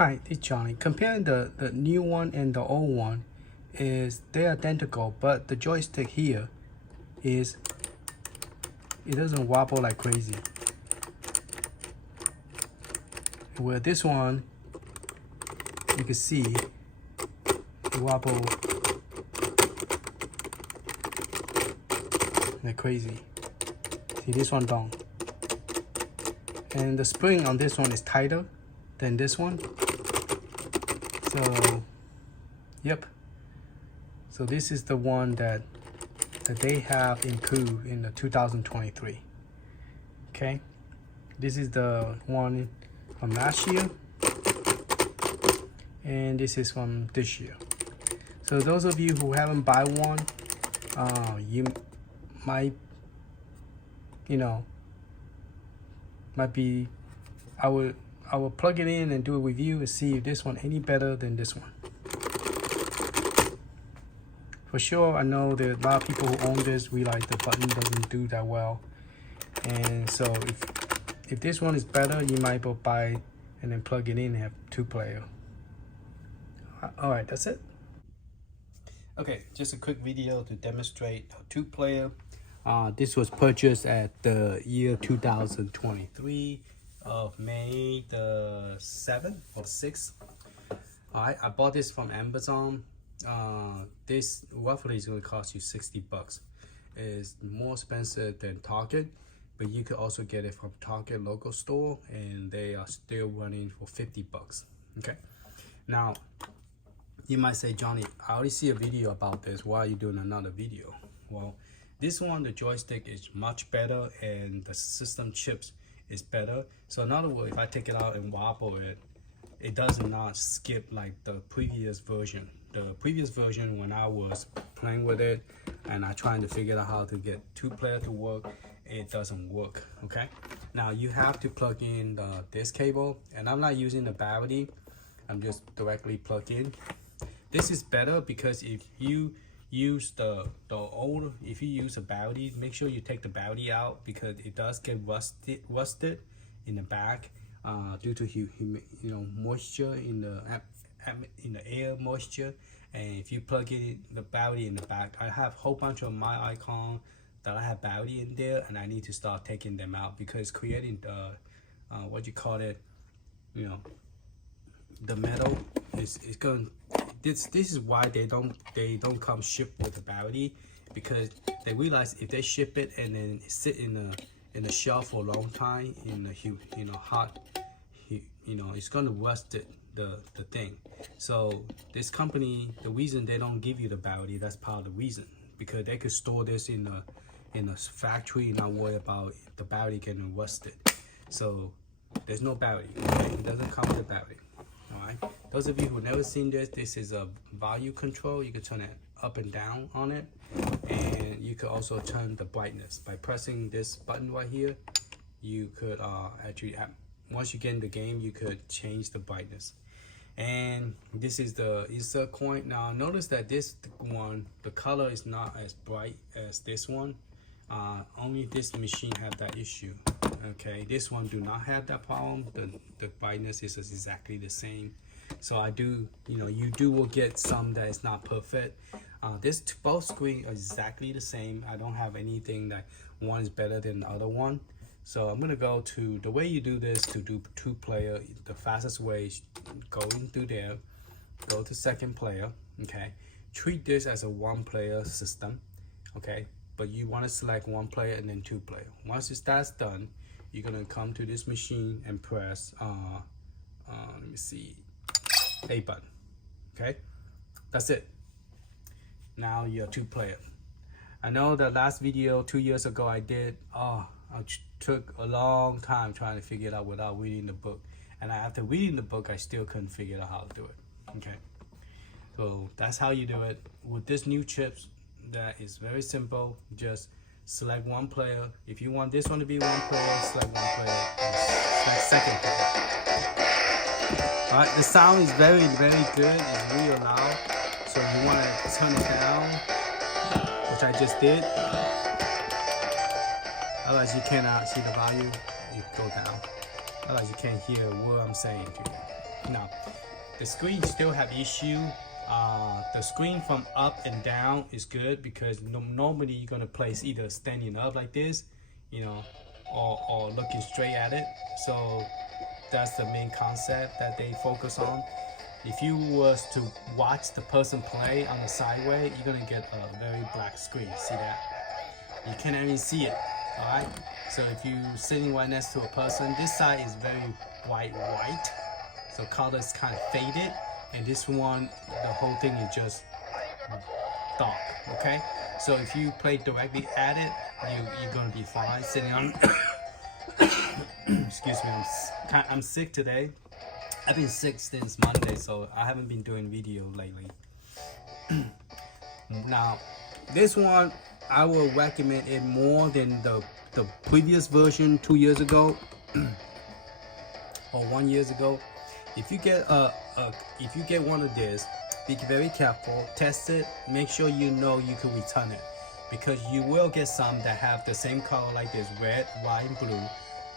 Hi, it's Johnny. Comparing the new one and the old one is they're identical, but the joystick here is it doesn't wobble like crazy. Where this one, you can see it wobble like crazy. See, this one don't. And the spring on this one is tighter than this one. So, yep. So this is the one that they have improved in the 2023. Okay, this is the one from last year, and this is from this year. So those of you who haven't buy one, you might, might be. I will plug it in and do a review and see if this one any better than this one. For sure, I know there are a lot of people who own this realize the button doesn't do that well, and so if this one is better, you might go buy and then plug it in and have 2-player. All right, that's it. Okay, just a quick video to demonstrate a 2-player. This was purchased at the year 2023 of May the 7th or 6th. All right, I bought this from Amazon. This roughly is going to cost you $60. It's more expensive than Target, but you could also get it from Target local store, and they are still running for $50. Okay, now you might say, Johnny, I already see a video about this. Why are you doing another video? Well, this one, the joystick is much better, and the system chips is better. So in other words, if I take it out and wobble it, it does not skip like the previous version. The previous version, when I was playing with it and I trying to figure out how to get 2-player to work, it doesn't work. Okay, now you have to plug in this cable, and I'm not using the battery. I'm just directly plug in. This is better because if you use if you use a battery, make sure you take the battery out, because it does get rusted in the back due to moisture in the air moisture. And if you plug in the battery in the back, I have a whole bunch of my icon that I have battery in there, and I need to start taking them out because creating what you call it, the metal is going. This is why they don't come shipped with the battery, because they realize if they ship it and then sit in the shelf for a long time in the hot, it's gonna rust the thing. So this company, the reason they don't give you the battery, that's part of the reason, because they could store this in a factory and not worry about the battery getting rusted. So there's no battery. Okay? It doesn't come with a battery. All right. Those of you who never seen this is a volume control. You can turn it up and down on it, and you could also turn the brightness by pressing this button right here. You could actually, once you get in the game, you could change the brightness. And this is the insert coin. Now notice that this one, the color is not as bright as this one. Only this machine have that issue. Okay, this one do not have that problem. The brightness is exactly the same. So I do, you will get some that is not perfect. Both screens are exactly the same. I don't have anything that one is better than the other one. So I'm gonna go to the way you do this to do 2-player. The fastest way is going through there, go to 2nd player. Okay, treat this as a 1-player system. Okay, but you want to select 1-player and then 2-player. Once that's done, you're gonna come to this machine and press let me see, A button. Okay, that's it. Now you're 2-player. I know the last video 2 years ago I did, I took a long time trying to figure it out without reading the book, and after reading the book I still couldn't figure out how to do it. Okay, so that's how you do it with this new chips. That is very simple. Just select 1-player. If you want this one to be 1-player, select 1-player, select 2nd player. All right, the sound is very, very good. It's real loud. So you want to turn it down, which I just did. Otherwise you cannot see the volume. You go down. Otherwise you can't hear what I'm saying to you. Now, the screen still have issue. The screen from up and down is good because normally you're gonna place either standing up like this, you know, or looking straight at it. So that's the main concept that they focus on. If you was to watch the person play on the sideway, you're gonna get a very black screen. See that? You can't even see it. All right. So if you sitting right next to a person, this side is very white, so color is kind of faded, and this one, the whole thing is just dark. Okay. So if you play directly at it, you're gonna be fine. Sitting on. Excuse me. I'm sick today. I've been sick since Monday, so I haven't been doing video lately. Now, this one I will recommend it more than the previous version 2 years ago or 1 year ago. If you get one of this, be very careful, test it, make sure you know you can return it, because you will get some that have the same color like this, red, white, and blue,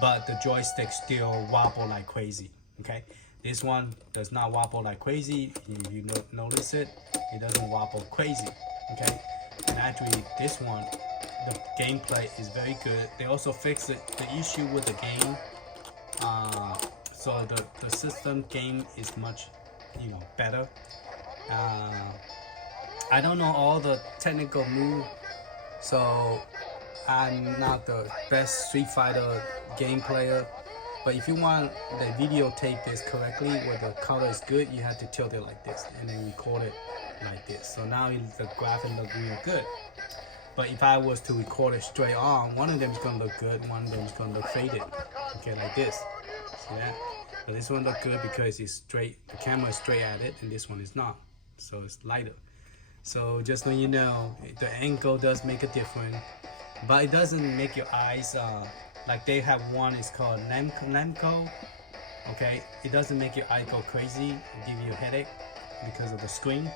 but the joystick still wobble like crazy. Okay, this one does not wobble like crazy. If you notice it, it doesn't wobble crazy. Okay, and actually this one, the gameplay is very good. They also fixed the issue with the game, so the system game is much, better. I don't know all the technical moves, so I'm not the best Street Fighter game player. But if you want the videotape this correctly, where the color is good, you have to tilt it like this and then record it like this. So now the graphic looks real good. But if I was to record it straight on, one of them is gonna look good, one of them is gonna look faded. Okay, like this. See that? But this one look good because it's straight. The camera is straight at it, and this one is not. So it's lighter. So just so you know, the angle does make a difference, but it doesn't make your eyes. Like they have one, it's called Namco. Okay, it doesn't make your eye go crazy, give you a headache because of the screen.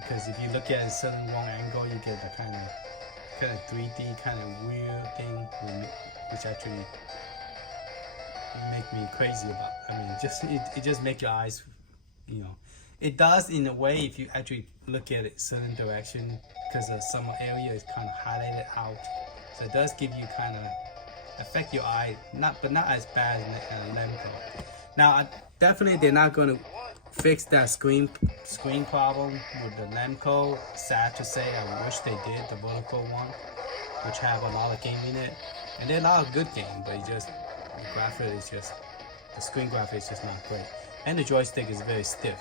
Because if you look at a certain wrong angle, you get the kind of 3D kind of weird thing, which actually make me crazy about. I mean, it just make your eyes, It does in a way if you actually look at it certain direction, because some area is kind of highlighted out. So it does give you kind of affect your eye, but not as bad as Namco. Now, definitely they're not going to fix that screen problem with the Namco. Sad to say, I wish they did, the vertical one, which have a lot of game in it, and there are a lot of good games, but the graphic is the screen graphic is just not great, and the joystick is very stiff.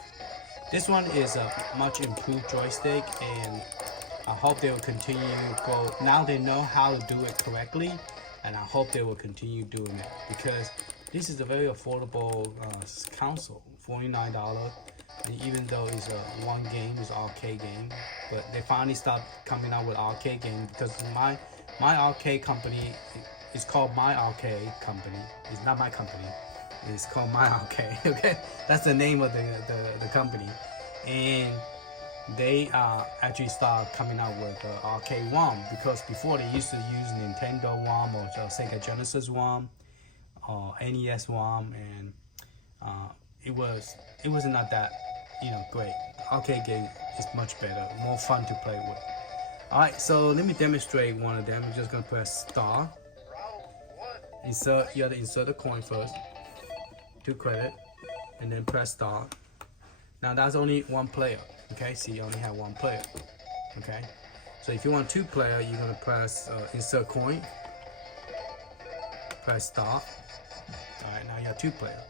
This one is a much improved joystick, and I hope they will continue to go. Now they know how to do it correctly, and I hope they will continue doing it, because this is a very affordable console, $49. And even though it's one game, it's an arcade game, but they finally stopped coming out with arcade game, because my arcade company is called My Arcade Company. It's not my company. It's called My Arcade. Okay, that's the name of the company, and they actually start coming out with arcade ROM, because before they used to use Nintendo ROM or Sega Genesis ROM or NES ROM, and it was not that great. Arcade game is much better, more fun to play with. All right, so let me demonstrate one of them. I'm just gonna press star. You have to insert the coin first, 2 credit, and then press star. Now that's only one player. Okay, so you only have one player. Okay, so if you want 2 player, you're gonna press insert coin, press star. All right, now you have 2 player.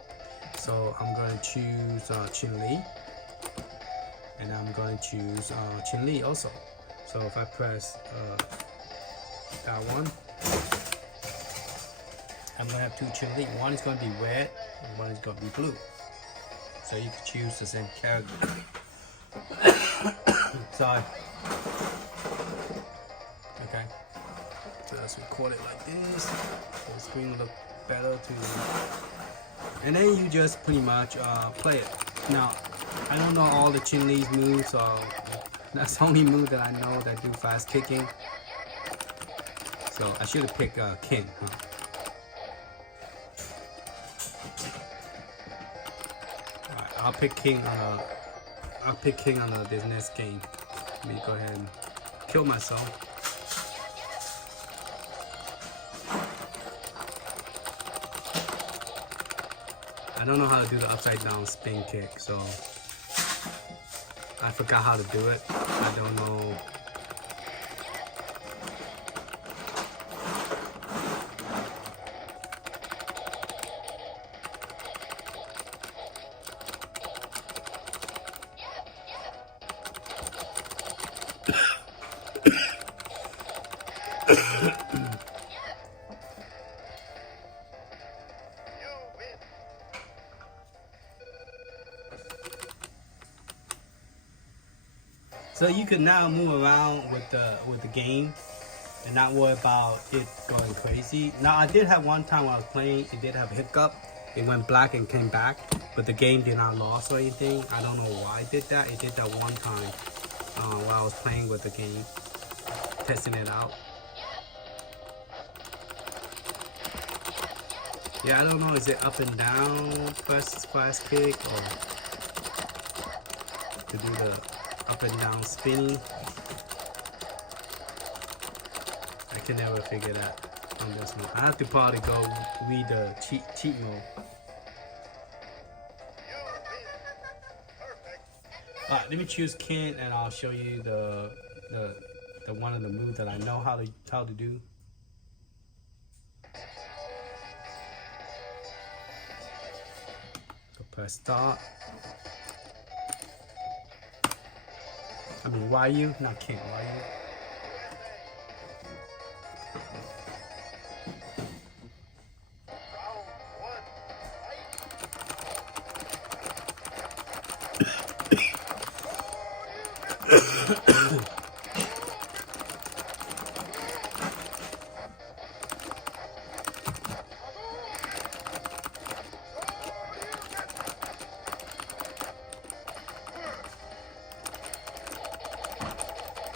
So I'm going to choose Chun-Li, and I'm going to choose Chun-Li also. So if I press that one, I'm gonna have 2 Chun-Li. One is gonna be red, and one is gonna be blue. So you can choose the same character. Sorry. Okay. So let's record it like this. So the screen will look better to you. And then you just pretty much play it. Now, I don't know all the Chun-Li's moves, so that's the only move that I know that do fast kicking. So I should have picked King. I'll pick king on this next game. Let me go ahead and kill myself. I don't know how to do the upside down spin kick, so I forgot how to do it. I don't know. So you can now move around with the game and not worry about it going crazy. Now I did have one time when I was playing, it did have a hiccup. It went black and came back, but the game did not lose or anything. I don't know why it did that. It did that one time while I was playing with the game, testing it out. Yeah, I don't know, is it up and down fast kick or to do the up and down spinning? I can never figure that on this one. I have to probably go read the cheat mode. Alright, let me choose Ken and I'll show you the one of the moves that I know how to do. So press start. I mean, Ryu, not Ken, Ryu.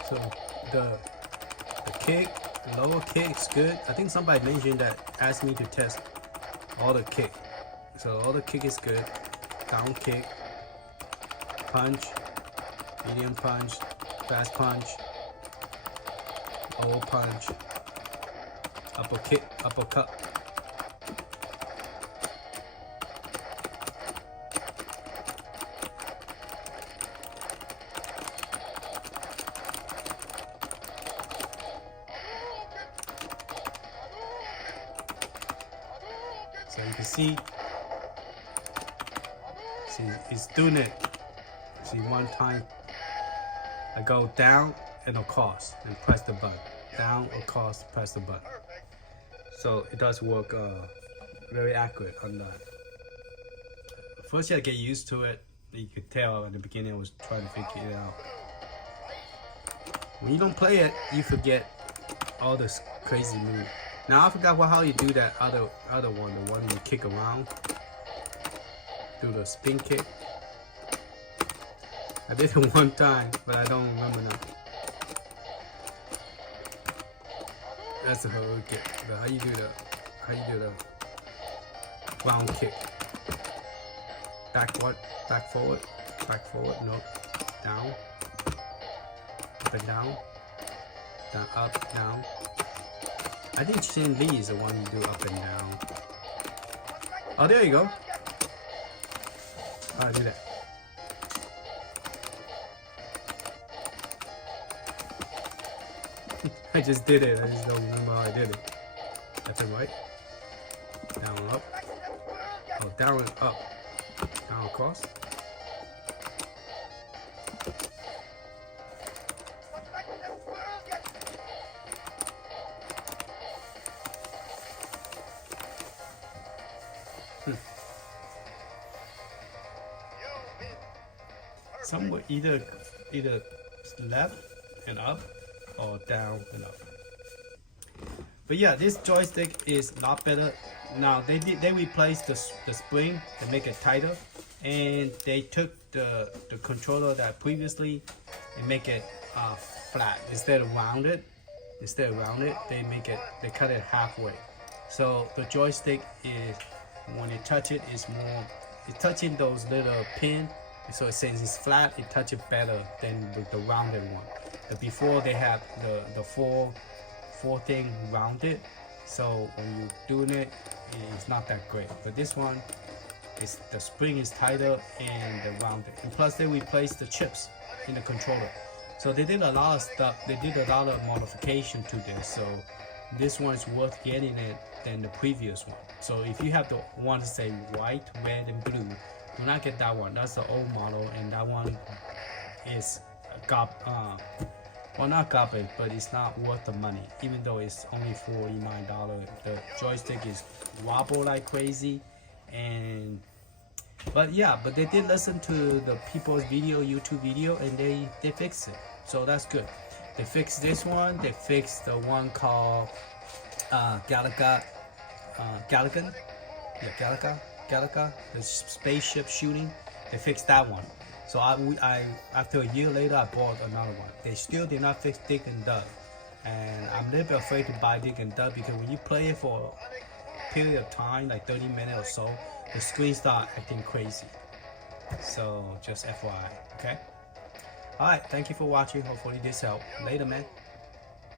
So the kick, lower kick's good. I think somebody mentioned that, asked me to test all the kick. So all the kick is good. Down kick, punch, medium punch, fast punch, lower punch, upper kick, uppercut. So you can see it's doing it. See, one time I go down and across and press the button. Down, across, press the button. So it does work very accurate on that. First you have to get used to it. You could tell at the beginning I was trying to figure it out. When you don't play it, you forget all this crazy moves. Now I forgot how you do that other one, the one you kick around. Do the spin kick. I did it one time, but I don't remember now. That's the whole kick. How you do the round kick. Backward, back forward, no, down, up and down, up, down. I think Shin Lee is the one you do up and down. Oh, there you go. How do I do that? I just did it. I just don't remember how I did it. That's it, right? Down, up. Oh, down and up. Down, across. Somewhere either left and up or down and up. But yeah, this joystick is a lot better. Now they replaced the spring to make it tighter, and they took the controller that previously and make it flat instead of rounded. They cut it halfway. So the joystick is, when you touch it, it's touching those little pin. So it says it's flat, it touches better than the rounded one. But before they have the four thing rounded, so when you're doing it, it's not that great. But this one, the spring is tighter and the rounded. And plus they replaced the chips in the controller. So they did a lot of stuff. They did a lot of modification to this. So this one is worth getting it than the previous one. So if you have the one to say white, red, and blue, do not get that one. That's the old model, and that one is well, not garbage, but it's not worth the money. Even though it's only $49, the joystick is wobble like crazy, but they did listen to the people's YouTube video, and they fixed it. So that's good. They fixed this one. They fixed the one called Galaga, the spaceship shooting. They fixed that one. So I after a year later, I bought another one. They still did not fix Dig and Dug, and I'm a little bit afraid to buy Dig and Dug because when you play it for a period of time, like 30 minutes or so, the screen start acting crazy. So just FYI, okay? All right, thank you for watching. Hopefully this helped. Later, man.